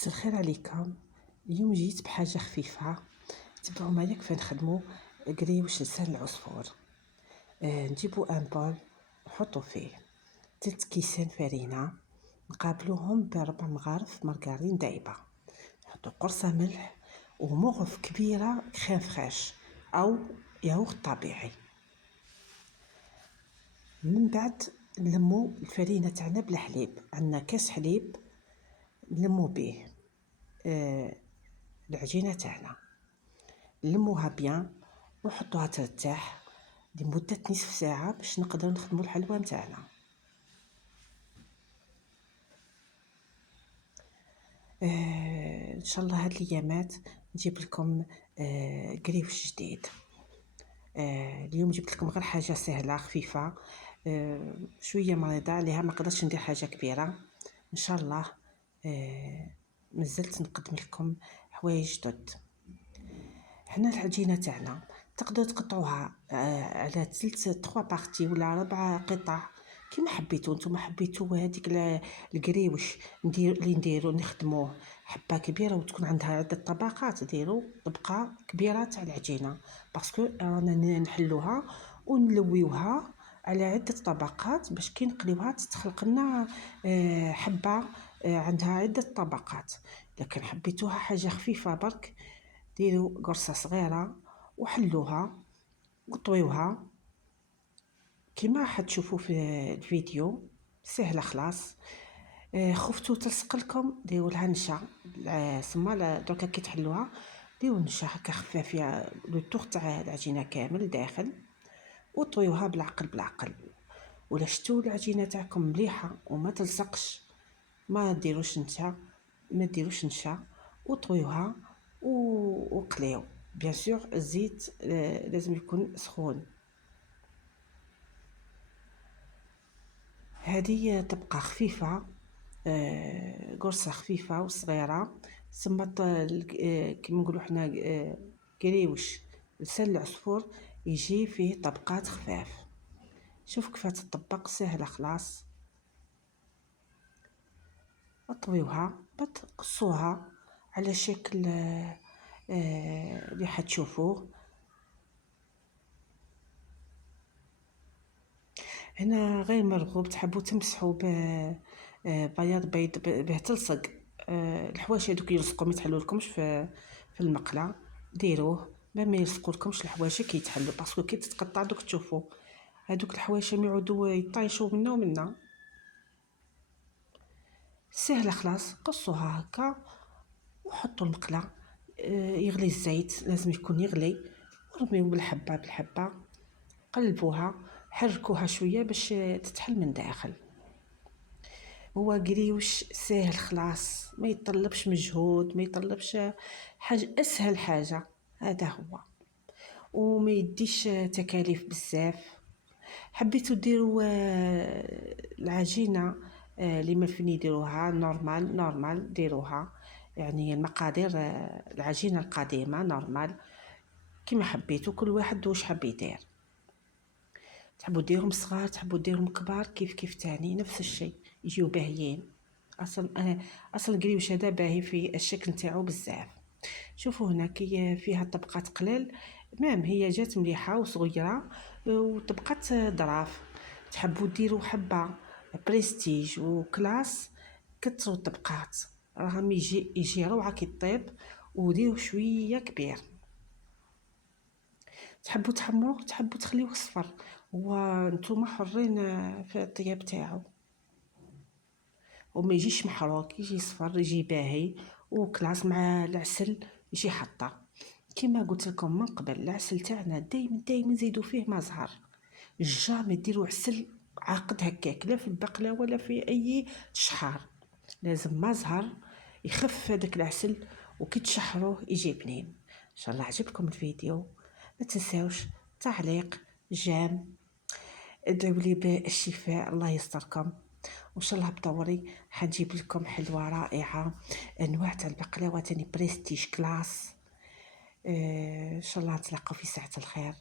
مساء الخير عليكم. اليوم جيت بحاجه خفيفه. تبعوا معايا كيف نخدموا قريوش لسان العصفور. نجيبوا ان بول، نحطوا فيه 3 كيسان فرينه، نقابلوهم ب4 مغارف مارغرين دايبه، نحطوا قرصه ملح ومغرف كبيره كريم فريش او ياغورت طبيعي. من بعد نلموا الفرينه تاعنا بلا حليب، عندنا كاس حليب نلموا به العجينه تاعنا، نلموها بيان ونحطوها ترتاح لمده نصف ساعه باش نقدروا نخدموا الحلوى نتاعنا. ان شاء الله هاد الايامات نجيب لكم قريوش جديد. اليوم جبت لكم غير حاجه سهله خفيفه، شويه مريضه عليها ما قدرتش ندير حاجه كبيره. ان شاء الله مازلت نقدم لكم حوايج جدد. حنا العجينه تاعنا تقدروا تقطعوها على 3 بارتي ولا 4 قطع كيما حبيتو نتوما. حبيتو هذيك القريوش اللي نديرو نخدموه حبه كبيره وتكون عندها عده طبقات، ديروا طبقه كبيره تاع العجينه باسكو رانا نحلوها ونلويوها على عده طبقات باش كي نقليوها تتخلق لنا حبه عندها عده طبقات. لكن حبيتوها حاجه خفيفه برك، ديروا قرصه صغيره وحلوها وطويوها كما حتشوفوا في الفيديو. سهله خلاص. خفتوا تلصق لكم ديروا لها نشا سما دركا كي تحلوها ديروا نشا هكا خفافيه لو طور تاع العجينه كامل داخل وطويوها بالعقل بالعقل. ولا شتو العجينه تاعكم مليحه وما تلصقش ما ديروش نشا وطويوها وقليو. بيان سور الزيت لازم يكون سخون. هذه طبقه خفيفه، قرصه خفيفه وصغيره ثم كيما نقولوا حنا قريوش لسان العصفور يجي فيه طبقات خفاف. شوف كيف تطبق سهله خلاص. اطويوها بتقصوها على شكل اللي حتشوفوه هنا. غير مرغوب تحبوا تمسحوا بياض بيض به تلصق. الحواشي هذوك يلصقوا ما يتحلوا لكمش في المقله، ديروه ما يلصقوا لكمش الحواشي كي يتحلوا باسكو كي تتقطع دوك تشوفوا هذوك الحواشي ما يعودوا يطيشوا منا ومنا. سهله خلاص. قصوها هكا وحطوا المقله يغلي الزيت، لازم يكون يغلي، ورميو بالحبه بالحبه، قلبوها حركوها شويه باش تتحل من داخل. هو قريوش ساهل خلاص، ما يطلبش مجهود، ما يطلبش حاجه، اسهل حاجه هذا هو، وما يديش تكاليف بزاف. حبيتوا ديروا العجينه اللي ما فين يديروها نورمال ديروها، يعني المقادير العجينه القديمه نورمال كما حبيتوا. كل واحد واش حب يدير، تحبوا ديرهم صغار تحبوا ديرهم كبار كيف تاني نفس الشيء يجيو باهيين. اصلا القريوش هذا باهي في الشكل نتاعو بزاف. شوفوا هنا كي فيها طبقات قلال، مام هي جات مليحه وصغيره وطبقات ظراف. تحبوا ديروا حبه بريستيج وكلاس كثروا الطبقات راهم يجي روعه كي طيب، وديروا شويه كبير. تحبوا تحمروه تحبوا تخليوه صفر، وانتم حرين في الطياب تاعو، وما يجيش محروق يجي صفر يجي باهي وكلاس مع العسل يجي حطه. كما قلت لكم من قبل العسل تاعنا دايما نزيدوا فيه ما زهر. جامي ديروا عسل عاقد هكاك لا في البقله ولا في اي شحار، لازم ما زهر يخف هذاك العسل وكي تشحروه يجي بنين. ان شاء الله عجبكم الفيديو، ما تنساوش تعليق جام، ادعوا لي بالشفاء الله يستركم. وان شاء الله بدوري حنجيب لكم حلوه رائعه، انواع تاع البقلاوه تاني بريستيج كلاس. ان شاء الله نتلاقاو في ساعه الخير.